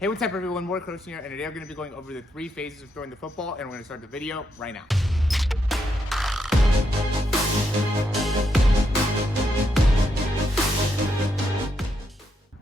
Hey, what's up everyone, Morey Croson here, and today I'm going to be going over the 3 phases of throwing the football, and we're going to start the video right now.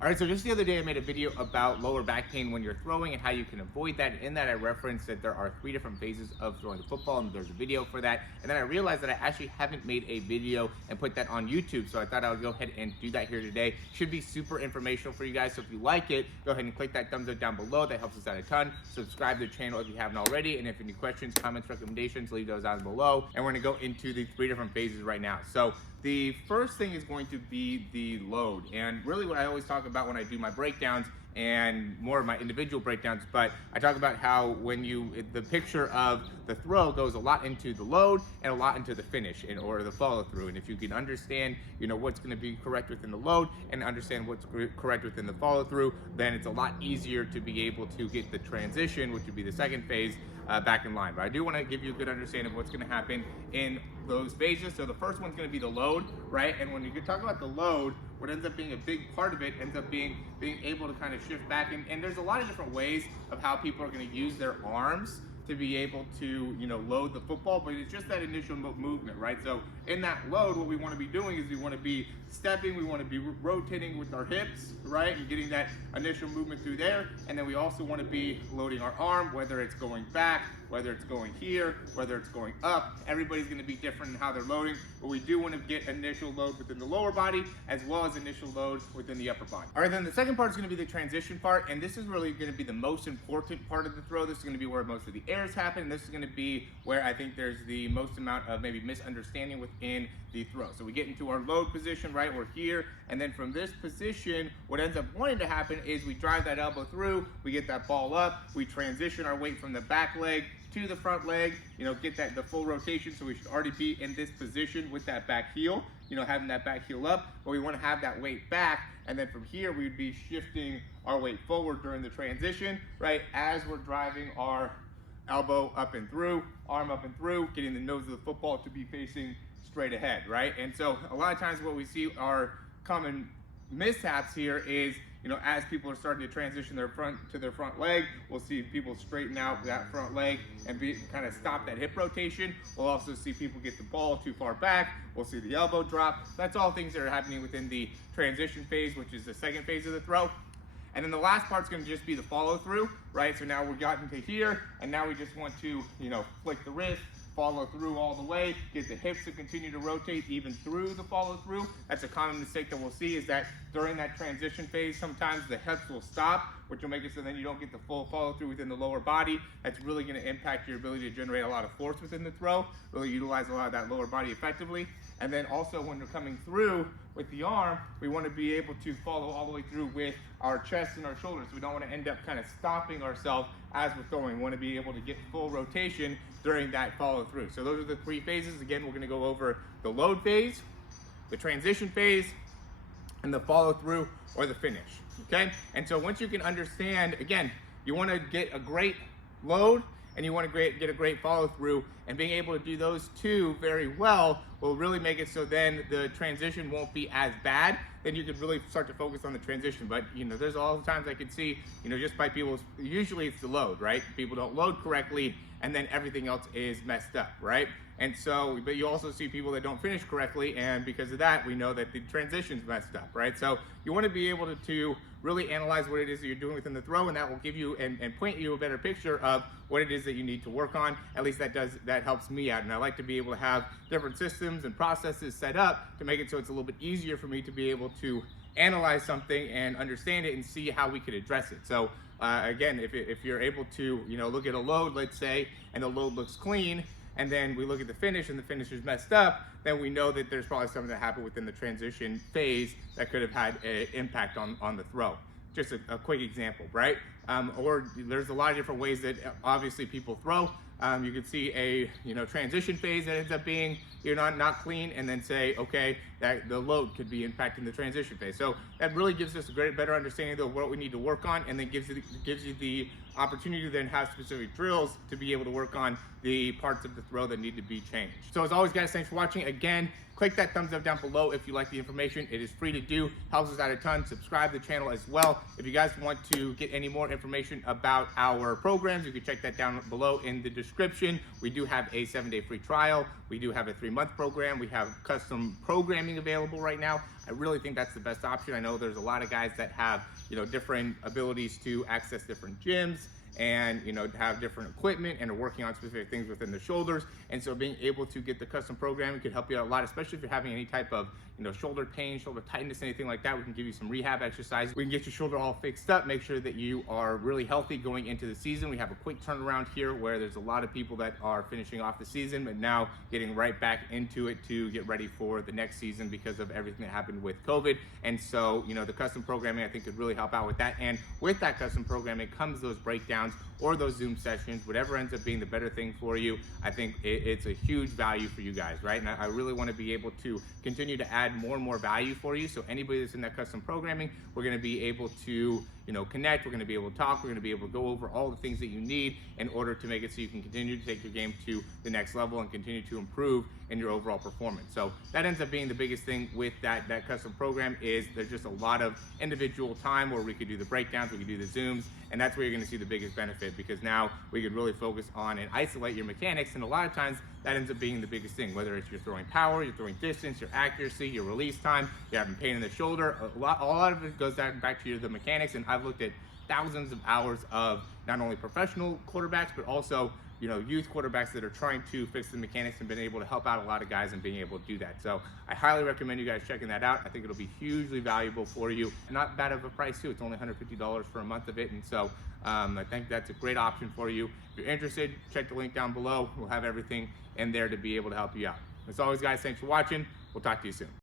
Alright, so just the other day I made a video about lower back pain when you're throwing and how you can avoid that. In that I referenced that there are 3 different phases of throwing the football, and there's a video for that. And then I realized that I actually haven't made a video and put that on YouTube, so I thought I would go ahead and do that here today. Should be super informational for you guys, so if you like it, go ahead and click that thumbs up down below. That helps us out a ton. Subscribe to the channel if you haven't already, and if any questions, comments, recommendations, leave those down below. And we're going to go into the 3 different phases right now. So the first thing is going to be the load, and really what I always talk about when I do my breakdowns and more of my individual breakdowns, but I talk about how when the picture of the throw goes a lot into the load and a lot into the finish or the follow through. And if you can understand, what's going to be correct within the load and understand what's correct within the follow through, then it's a lot easier to be able to get the transition, which would be the second phase, back in line. But I do want to give you a good understanding of what's going to happen in those phases. So the first one's going to be the load, right? And when you talk about the load, what ends up being a big part of it ends up being able to kind of shift back. And there's a lot of different ways of how people are going to use their arms to be able to, load the football, but it's just that initial movement, right? So in that load, what we want to be doing is we want to be stepping, we want to be rotating with our hips, right? And getting that initial movement through there. And then we also want to be loading our arm, whether it's going back, whether it's going here, whether it's going up. Everybody's going to be different in how they're loading, but we do want to get initial load within the lower body as well as initial load within the upper body. All right, then the second part is going to be the transition part, and this is really going to be the most important part of the throw. This is going to be where most of the errors happen, and this is going to be where I think there's the most amount of maybe misunderstanding within the throw. So we get into our load position, right? We're here, and then from this position, what ends up wanting to happen is we drive that elbow through, we get that ball up, we transition our weight from the back leg to the front leg, get the full rotation. So we should already be in this position with that back heel, having that back heel up, but we want to have that weight back. And then from here, we'd be shifting our weight forward during the transition, right? As we're driving our elbow up and through, arm up and through, getting the nose of the football to be facing straight ahead, right? And so a lot of times what we see are common mishaps here is, as people are starting to transition their front leg, we'll see people straighten out that front leg and kind of stop that hip rotation. We'll also see people get the ball too far back. We'll see the elbow drop. That's all things that are happening within the transition phase, which is the second phase of the throw. And then the last part's going to just be the follow through, right? So now we've gotten to here, and now we just want to, flick the wrist, follow through all the way, get the hips to continue to rotate even through the follow through. That's a common mistake that we'll see, is that during that transition phase, sometimes the hips will stop, which will make it so then you don't get the full follow through within the lower body. That's really going to impact your ability to generate a lot of force within the throw, really utilize a lot of that lower body effectively. And then also when we're coming through with the arm, we want to be able to follow all the way through with our chest and our shoulders. We don't want to end up kind of stopping ourselves as we're throwing. We want to be able to get full rotation during that follow through. So those are the 3 phases. Again, we're going to go over the load phase, the transition phase, and the follow through or the finish. Okay? And so once you can understand, again, you want to get a great load and you want to get a great follow through, and being able to do those 2 very well will really make it so then the transition won't be as bad. Then you could really start to focus on the transition. But there's all the times I can see, just by people's, usually it's the load, right? People don't load correctly, and then everything else is messed up, right? And so, but you also see people that don't finish correctly, and because of that, we know that the transition's messed up, right? So you want to be able to really analyze what it is that you're doing within the throw, and that will give you and point you a better picture of what it is that you need to work on. At least that helps me out, and I like to be able to have different systems and processes set up to make it so it's a little bit easier for me to be able to analyze something and understand it and see how we could address it. So again, if you're able to look at a load, let's say, and the load looks clean, and then we look at the finish and the finish is messed up, then we know that there's probably something that happened within the transition phase that could have had an impact on the throw. Just a quick example, right? Or there's a lot of different ways that obviously people throw. You could see a transition phase that ends up being not clean, and then say, okay, that the load could be impacting the transition phase. So that really gives us a better understanding of what we need to work on, and then gives you the opportunity to then have specific drills to be able to work on the parts of the throw that need to be changed. So as always, guys, thanks for watching. Again, click that thumbs up down below if you like the information. It is free to do, helps us out a ton. Subscribe to the channel as well. If you guys want to get any more information about our programs, you can check that down below in the description. We do have a 7-day free trial. We do have a 3-month program. We have custom programming available right now. I really think that's the best option. I know there's a lot of guys that have, different abilities to access different gyms and have different equipment and are working on specific things within the shoulders. And so being able to get the custom programming could help you out a lot, especially if you're having any type of shoulder pain, shoulder tightness, anything like that. We can give you some rehab exercises. We can get your shoulder all fixed up, make sure that you are really healthy going into the season. We have a quick turnaround here where there's a lot of people that are finishing off the season but now getting right back into it to get ready for the next season because of everything that happened with COVID. And so the custom programming I think could really help out with that. And with that custom programming comes those breakdowns or those Zoom sessions, whatever ends up being the better thing for you. I think it's a huge value for you guys, right? And I really want to be able to continue to add more and more value for you. So anybody that's in that custom programming, we're going to be able to connect, we're going to be able to talk, we're going to be able to go over all the things that you need in order to make it so you can continue to take your game to the next level and continue to improve in your overall performance. So that ends up being the biggest thing with that custom program is there's just a lot of individual time where we could do the breakdowns, we could do the Zooms, and that's where you're going to see the biggest benefit, because now we could really focus on and isolate your mechanics. And a lot of times that ends up being the biggest thing, whether it's you're throwing power, you're throwing distance, your accuracy, your release time, you're having pain in the shoulder. A lot of it goes back to the mechanics. And I've looked at thousands of hours of not only professional quarterbacks, but also youth quarterbacks that are trying to fix the mechanics and been able to help out a lot of guys and being able to do that. So I highly recommend you guys checking that out. I think it'll be hugely valuable for you, and not bad of a price too. It's only $150 for a month of it, and so I think that's a great option for you. If you're interested, check the link down below. We'll have everything in there to be able to help you out. As always, guys, thanks for watching. We'll talk to you soon.